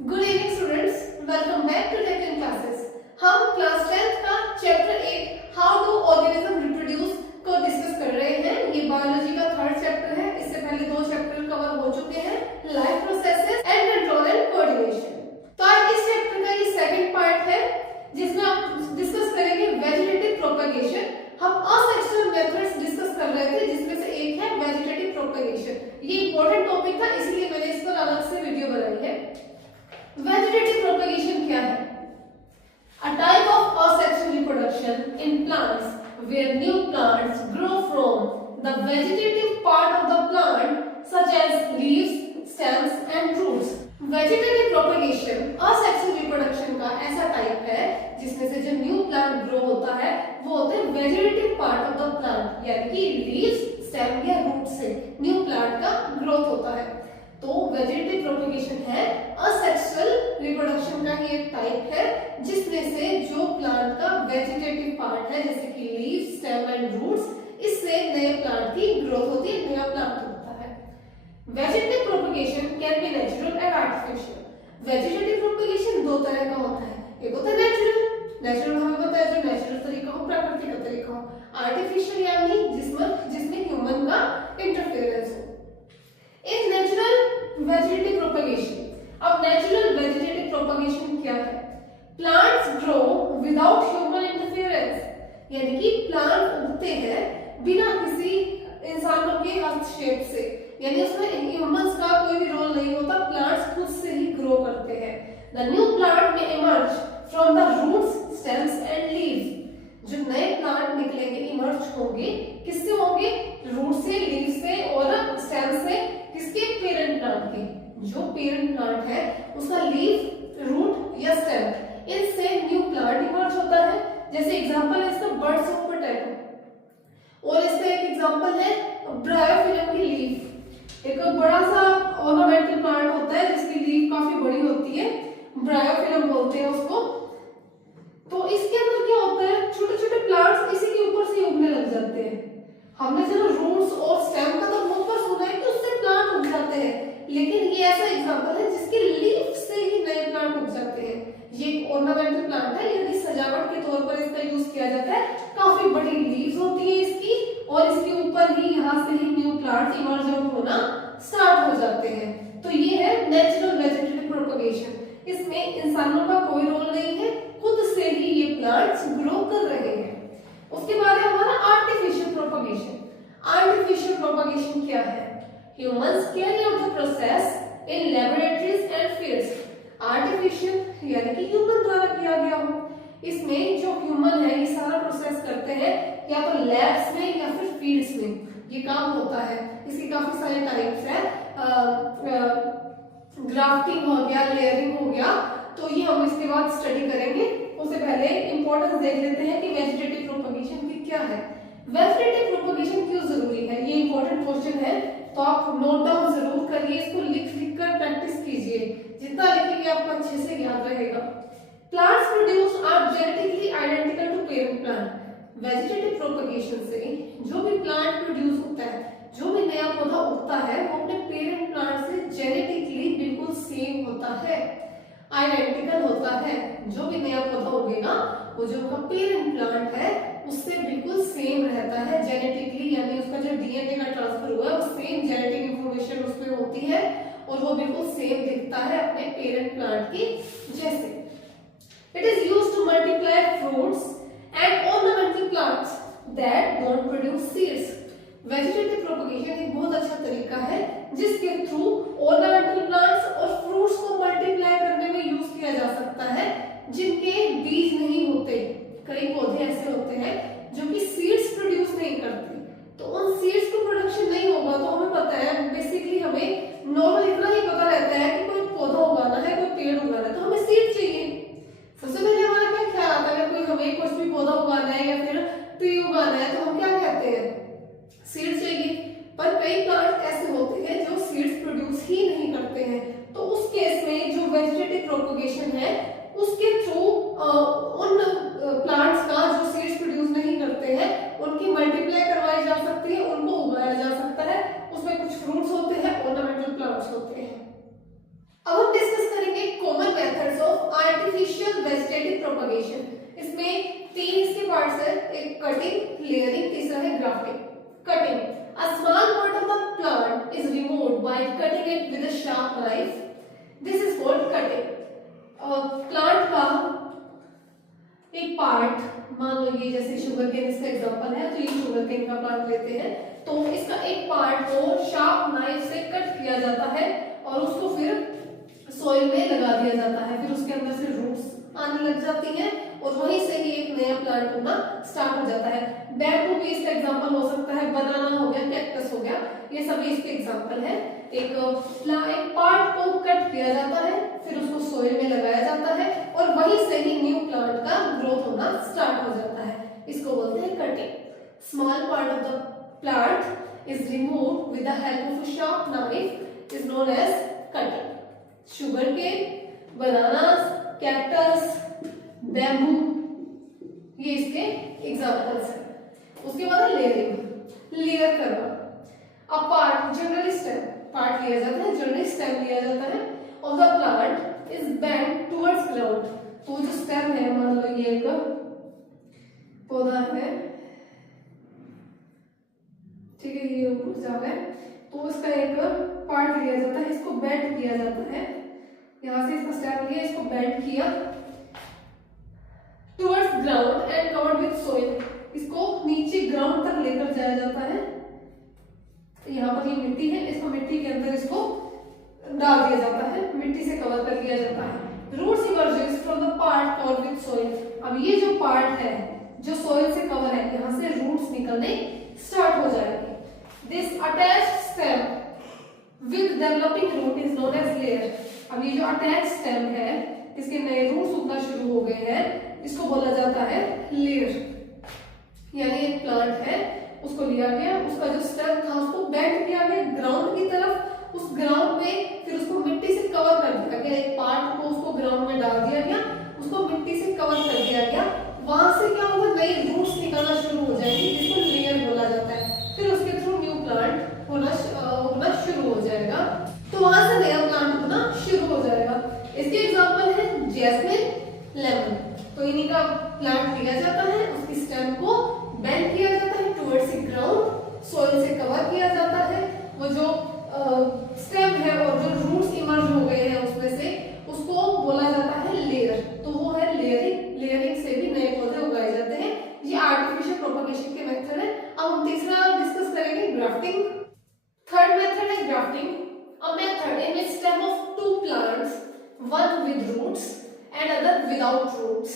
Good evening students, welcome back to tech in classes. हम class 10th का chapter 8 how do organism reproduce को discuss कर रहे हैं। ये बायोलॉजी का थर्ड चैप्टर है। इससे पहले दो चैप्टर कवर हो चुके हैं, life processes and control and coordination. तो आज इस चैप्टर का ये सेकंड पार्ट है जिसमें हम डिस्कस करेंगे वेजिटेटिव प्रोपगेशन। हम असेक्सुअल मेथड्स डिस्कस कर रहे थे जिसमें से एक है वेजिटेटिव प्रोपगेशन। ये इंपॉर्टेंट टॉपिक था इसलिए मैंने इस पर अलग से वीडियो बनाई है। वेजिटेटिव प्रोपगेशन क्या है? A type of asexual reproduction in plants where new plants grow from the vegetative part of the plant such as leaves, stems and roots. Vegetative propagation asexual reproduction का ऐसा type है जिसमें से जो new plant grow होता है वो होते हैं vegetative part of the plant, यानी कि लीव्स, स्टेम या रूट से न्यू प्लांट का ग्रोथ होता है। तो वेजिटेटिव प्रोपगेशन है असेक्सुअल रिप्रोडक्शन का ही एक टाइप है जिसमें से जो प्लांट का वेजिटेटिव पार्ट है जैसे कि लीव्स, स्टेम एंड रूट्स, इससे नए प्लांट की ग्रोथ होती है, नया प्लांट होता है। Vegetative propagation can be natural and artificial. Vegetative propagation दो तरह का होता है, एक होता है नेचुरल हमें पता है जो नेचुरल तरीका हो, प्राकृतिक का तरीका हो। आर्टिफिशियल यानी जिसमें ह्यूमन का इंटरफेरेंस हो। एक नेचुरल वेजिटेटिव प्रोपगेशन। अब नेचुरल वेजिटेटिव प्रोपगेशन क्या है? Plants grow without human interference, यानी कि प्लांट उगते हैं बिना किसी इंसानों के हस्तक्षेप से, यानी उसमें ह्यूमंस का कोई भी रोल नहीं होता, प्लांट्स खुद से ही ग्रो करते हैं। द न्यू प्लांट में emerge from the roots, stems and leaves. जो नए प्लांट निकलेंगे, इमर्ज होंगे, किससे होंगे? रूट से, लीव से और स्टेम से। किसके? पेरेंट प्लांट के। जो पेरेंट प्लांट है उसका लीफ, रूट या स्टेम, इनसे न्यू प्लांट इमर्ज होता है। जैसे एग्जांपल है इसका बर्ड्स ऑफ पोटैटो, और इसका एक एग्जांपल है ब्रायोफिलम की लीफ। एक बड़ा सा ऑर्नामेंटल प्लांट होता है जिसकी लीफ काफी बड़ी होती है, ब्रायोफिलम बोलते हैं उसको। तो इसके अंदर क्या होता है, छोटे छोटे प्लांट्स इसी के ऊपर से उगने लग जाते हैं। हमने चलो रूट्स और स्टेम का तो मुंह पर सुना है कि उससे प्लांट उग जाते हैं, लेकिन ये ऐसा एग्जांपल है जिसके लीफ से ही नए प्लांट उग जाते हैं। ये एक ऑर्नामेंटल प्लांट है, यानी सजावट के तौर पर इसका यूज किया जाता है। काफी बड़ी लीव्स होती है इसकी और इसके ऊपर ही यहाँ से ही न्यू प्लांट इमर्ज होना स्टार्ट हो जाते हैं। तो ये है नेचुरल वेजिटेटिव प्रोपगेशन। इसमें इंसानों का कोई रोल नहीं है, खुद से ही ये प्लांट्स ग्रो कर रहे हैं। उसके बाद है हमारा आर्टिफिशियल प्रोपगेशन। आर्टिफिशियल प्रोपगेशन क्या है? Humans carry out the process in laboratories and fields. Artificial यानी कि ह्यूमन द्वारा किया गया हो। इसमें जो ह्यूमन है ये सारा प्रोसेस करते हैं या तो लैब्स में या फिर फील्ड्स में ये काम होता है। इसके काफी सारे टाइप्स है, ग्राफ्टिंग हो गया, लेयरिंग हो गया, तो ये हम इसके बाद स्टडी करेंगे। उससे पहले इंपॉर्टेंस देख लेते हैं कि वेजिटेटिव प्रोपगेशन की क्या है। वेजिटेटिव प्रोपगेशन क्यों जरूरी है, ये इंपॉर्टेंट क्वेश्चन है, तो आप नोट डाउन जरूर करिए, इसको लिख कर प्रैक्टिस कीजिए। जितना लिखेंगे आपको अच्छे से याद रहेगा। Plants produce are genetically identical to parent plant. Vegetative propagation से जो भी प्लांट प्रोड्यूस होता है, जो भी नया पौधा उगता है, वो अपने पेरेंट प्लांट से जेनेटिकली बिल्कुल सेम होता है, आइडेंटिकल होता है। जो भी नया पौधा उगेगा वो जो उनका पेरेंट प्लांट है उससे बिल्कुल सेम रहता है जेनेटिकली, यानी उसका जो डीएनए का ट्रांसफर हुआ है वो सेम जेनेटिक इंफॉर्मेशन उसमें होती है और वो बिल्कुल सेम दिखता है अपने पेरेंट प्लांट की जैसे। It is used to multiply fruits and ornamental plants that don't produce seeds. Vegetative propagation एक बहुत अच्छा तरीका है जिसके थ्रू ऑर्नामेंटल प्लांट्स और फ्रूट्स को मल्टीप्लाई करने में यूज किया जा सकता है जिनके बीज नहीं होते। कई पौधे ऐसे होते हैं जो कि सीड्स प्रोड्यूस नहीं करते, तो उन सीड्स को प्रोडक्शन नहीं होगा। तो हमें पता है बेसिकली हमें नॉर्मल इतना ही पता रहता है कि कोई पौधा उगाना है, कोई पेड़ उगाना है, तो हमें सीड चाहिए। सबसे पहले हमारा क्या ख्याल आता है, कोई हमें कुछ भी पौधा उगाना है या फिर ट्री उगाना है तो हम क्या कहते हैं, सीड चाहिए। पर कई प्लांट ऐसे होते हैं जो सीड्स प्रोड्यूस ही नहीं करते हैं, तो उस केस में जो वेजिटेटिव प्रोपगेशन है उसके थ्रू उन प्लांट्स का जो सीड्स प्रोड्यूस नहीं करते हैं उनकी मल्टीप्लाई करवाई जा सकती है, उनको उगाया जा सकता है। उसमें कुछ फ्रूट्स होते हैं, ऑर्नामेंटल प्लांट्स होते हैं। अब हम डिस्कस करेंगे प्रोपगेशन। इसमें 3 इसके पार्ट्स है, एक कटिंग, लेयरिंग, तीसरा है grafting. Cutting, a small part of the plant is removed by cutting it with a sharp knife. This is called cutting. Plant का एक पार्ट, मान लो ये जैसे शुगर केन इसका एग्जांपल है, तो ये शुगर केन का प्लांट लेते हैं, तो इसका एक पार्ट को शार्प नाइफ से कट किया जाता है और उसको फिर सॉइल में लगा दिया जाता है, फिर उसके अंदर से रूट्स आने लग जाती हैं और वहीं से ही एक नया प्लांट होना स्टार्ट हो जाता है। बैम्बू भी इसका एग्जांपल हो सकता है, बनाना हो गया, कैक्टस हो गया, ये सभी इसके एग्जांपल है। एक पार्ट को कट किया जाता है, फिर उसको सॉइल में लगाया जाता है और वहीं से ही न्यू प्लांट का ग्रोथ होना स्टार्ट हो जाता है, इसको बोलते हैं cutting. Small part of the plant is removed with the help of a sharp knife is known as cutting. Sugar cane, bananas, cactus, bamboo, ये इसके एग्जांपल्स हैं। उसके बाद है लेयरिंग, लेयर करना। A part, generally stem part लिया जाता है, जनरली स्टेम लिया जाता है of the plant is bend towards ground. तो जो स्टेम है, मान लो ये एक पौधा है, ठीक है, ये ऊपर जा रहा है, तो इसका एक पार्ट लिया जाता है, इसको बेंड किया जाता है, यहां से इसका स्टेम लिया, इसको बेंड किया towards ground and covered with soil, इसको नीचे ग्राउंड तक लेकर जाया जाता है। यहाँ पर ये मिट्टी है, इसको मिट्टी के अंदर इसको डाल दिया जाता है, मिट्टी से कवर कर दिया जाता है। Roots emerges from the part covered with soil. अब ये जो पार्ट है जो सॉइल से कवर है, यहाँ से रूट्स निकलने स्टार्ट हो जाएंगे। This attached stem with developing root is known as layer. अब ये जो अटैच स्टेम है, इसके नए रूट्स उगना शुरू हो गए हैं, इसको बोला जाता है लेयर। यानी एक प्लांट है, उसको लिया गया, उसका जो स्टेम था उसको बेंड किया गया ग्राउंड की तरफ, उस ग्राउंड में फिर उसको मिट्टी से कवर कर दिया गया, एक पार्ट को उसको ग्राउंड में डाल दिया गया, उसको मिट्टी से कवर कर दिया गया, वहां से क्या होगा, नई रूट्स निकलना शुरू हो जाएंगी, जिसको लेयर बोला जाता है। फिर उसके थ्रू न्यू प्लांट होना शुरू हो जाएगा, तो वहां से नया प्लांट होना शुरू हो जाएगा। इसके एग्जांपल है जैस्मिन, लेमन। तो इन्हीं का प्लांट लिया जाता है, उसकी स्टेम को बेंड किया जाता है टुवर्ड्स द ग्राउंड, सॉइल से कवर किया जाता है, वो जो स्टेम है और जो रूट्स इमर्ज हो गए हैं उसमें से, उसको बोला जाता है लेयर। तो वो है लेयरिंग। लेयरिंग से भी नए पौधे उगाए जाते हैं। ये आर्टिफिशियल प्रोपगेशन के मेथड है। अब हम तीसरा डिस्कस करेंगे, ग्राफ्टिंग। थर्ड मेथड है grafting, a method in which stem of two plants, one with roots and other without roots,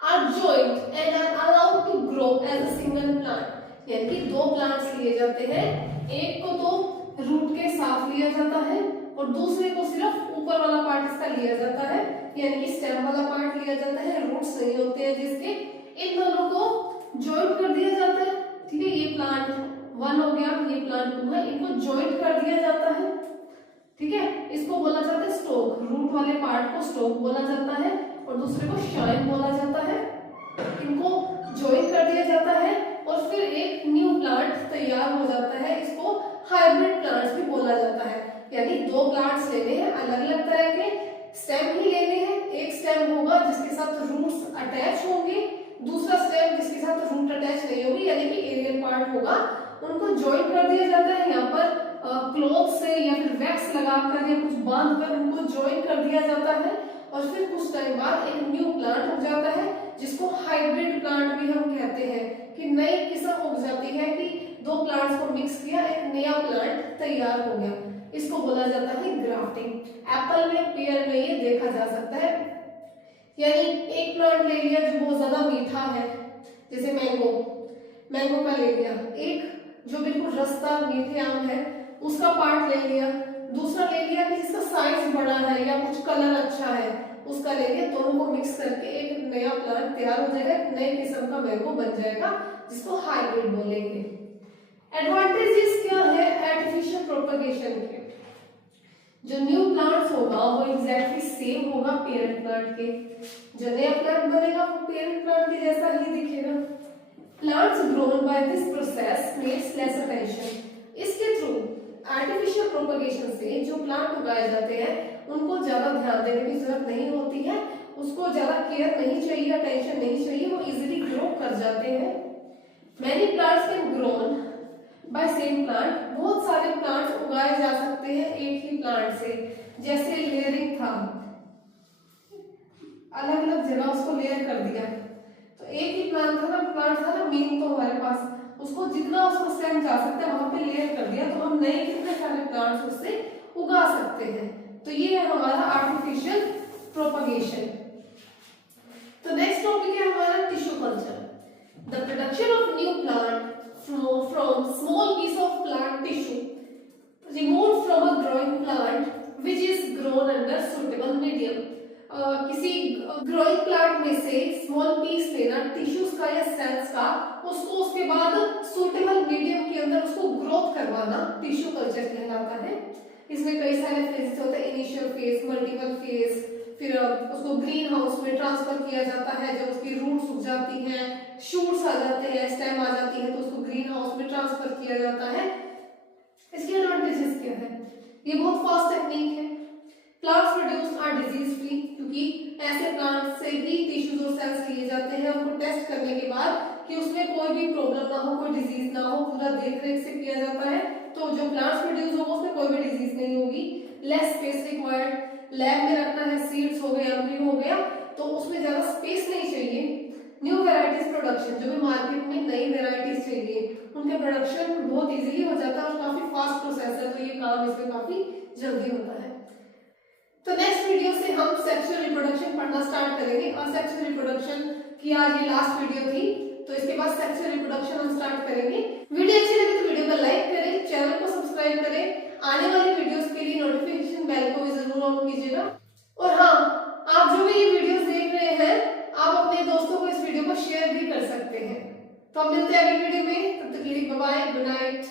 are joined and are allowed to grow as a single plant। यानी कि दो plants लिए जाते हैं, एक को तो रूट के साथ लिया जाता है और दूसरे को सिर्फ ऊपर वाला पार्ट इसका लिया जाता है, यानी कि स्टेम वाला पार्ट लिया जाता है, रूट्स नहीं होते हैं जिसके। इन दोनों को ज्वाइंट कर दिया जाता है, ठीक है, ये प्लांट 1 हो गया, ये प्लांट 2 है, इनको ज्वाइंट कर दिया जाता है, ठीक है। इसको बोला जाता है स्टोक, रूट वाले पार्ट को स्टोक बोला जाता है और दूसरे को शाइन बोला जाता है। इनको ज्वाइन कर दिया जाता है और फिर एक न्यू प्लांट तैयार हो जाता है, इसको हाइब्रिड प्लांट्स भी बोला जाता है। यानी दो प्लांट्स लेने हैं, अलग अलग तरह के स्टेम ही लेने हैं। एक स्टेम होगा जिसके साथ रूट्स अटैच होंगे, दूसरा स्टेम जिसके साथ रूट अटैच नहीं होगी, यानी कि एरियल पार्ट होगा। उनको ज्वाइन कर दिया जाता है, यहाँ पर क्लॉथ से या फिर वैक्स लगाकर या कुछ बांधकर उनको ज्वाइन कर दिया जाता है और फिर कुछ टाइम बाद एक न्यू प्लांट उग जाता है, जिसको हाइब्रिड प्लांट भी हम कहते हैं, कि नई किस्म उग जाती है कि दो प्लांट्स को मिक्स किया, एक नया प्लांट तैयार हो गया। इसको बोला जाता है ग्राफ्टिंग। एप्पल में, पेयर में ये देखा जा सकता है। यानी एक प्लांट ले लिया जो बहुत ज्यादा मीठा है, जैसे मैंगो का ले लिया, एक जो बिल्कुल रसदार मीठे आम है उसका पार्ट ले लिया, दूसरा ले लिया कि जिसका साइज बड़ा है या कुछ कलर अच्छा है उसका ले लिया। दोनों को मिक्स करके एक नया प्लांट तैयार हो जाएगा, एक नए किस्म का मैंगो बन जाएगा, जिसको हाइब्रिड बोलेंगे। एडवांटेजेस क्या है आर्टिफिशियल प्रोपगेशन के? जो न्यू प्लांट्स होगा वो एग्जैक्टली सेम होगा पेरेंट प्लांट के, जो नया प्लांट बनेगा वो पेरेंट प्लांट के जैसा ही दिखेगा। Plants grown by this process needs less attention. इसके थ्रू आर्टिफिशियल प्रोपगेशन से जो प्लांट उगाए जाते हैं उनको ज्यादा ध्यान देने की जरूरत नहीं होती है उसको ज्यादा केयर नहीं चाहिए, अटेंशन नहीं चाहिए, वो इजीली ग्रो कर जाते हैं। Many plants can grown by same plant, बहुत सारे प्लांट्स उगाए जा सकते हैं एक ही प्लांट से। जैसे लेयरिंग था, अलग अलग जगह उसको लेयर कर दिया, तो एक ही प्लांट था ना मेन तो हमारे पास, उसको जितना उसको स्टेम जा सकता है वहां पे लेयर कर दिया, तो हम नए कितने सारे प्लांट्स उससे उगा सकते हैं। तो ये है हमारा आर्टिफिशियल प्रोपगेशन। तो नेक्स्ट टॉपिक है हमारा tissue culture. The production of new plant from small piece of plant tissue removed from a growing plant which is grown under suitable medium। किसी ग्रोइंग प्लांट में से स्मॉल पीस लेना tissues का या sales का, उसको उसके बाद सुटेबल मीडियम के अंदर उसको ग्रोथ करवाना टिश्यू कल्चर कहलाता है। इसमें कई सारे फेजेस होते हैं, इनिशियल फेज, मल्टीपल फेज, फिर उसको ग्रीन हाउस में ट्रांसफर किया जाता है। जब उसकी रूट्स उग जाती हैं, शूट्स आ जाते हैं, स्टेम आ जाती है, तो उसको ग्रीन हाउस में ट्रांसफर किया जाता है। इसके एडवांटेजेस क्या है? ये बहुत फास्ट टेक्निक है। Plants produce are disease free, क्योंकि ऐसे प्लांट से ही टिश्यूज और सेल्स लिए जाते हैं, उनको टेस्ट करने के बाद कि उसमें कोई भी प्रॉब्लम ना हो, कोई डिजीज ना हो, पूरा देखरेख से किया जाता है। तो जो प्लांट्स प्रोड्यूस होगा उसमें कोई भी डिजीज नहीं होगी। लेस स्पेस रिक्वायर्ड, लैब में रखना है, सीड्स हो गए, एम्ब्रियो हो गया, तो उसमें ज्यादा स्पेस नहीं चाहिए। न्यू वेराइटीज प्रोडक्शन, जो भी मार्केट में नई वेराइटीज चाहिए उनके प्रोडक्शन बहुत इजीली हो जाता है और काफी फास्ट प्रोसेस है, तो ये काम इसमें काफी जल्दी होता है। तो नेक्स्ट वीडियो से हम सेक्सुअल रिप्रोडक्शन पढ़ना स्टार्ट करेंगे, और सेक्सुअल रिप्रोडक्शन की आज ये लास्ट वीडियो थी, तो इसके बाद सेक्सुअल रिप्रोडक्शन हम स्टार्ट करेंगे। वीडियो अच्छी लगे तो वीडियो को लाइक करें, चैनल को सब्सक्राइब करें, आने वाली वीडियोस के लिए नोटिफिकेशन बेल को भी जरूर ऑन कीजिएगा। और हाँ, आप जो भी ये वीडियोस देख रहे हैं, आप अपने दोस्तों को इस वीडियो को शेयर भी कर सकते हैं। तो अब मिलते हैं अगली वीडियो में, तब तक के लिए बाय बाय, गुड नाइट।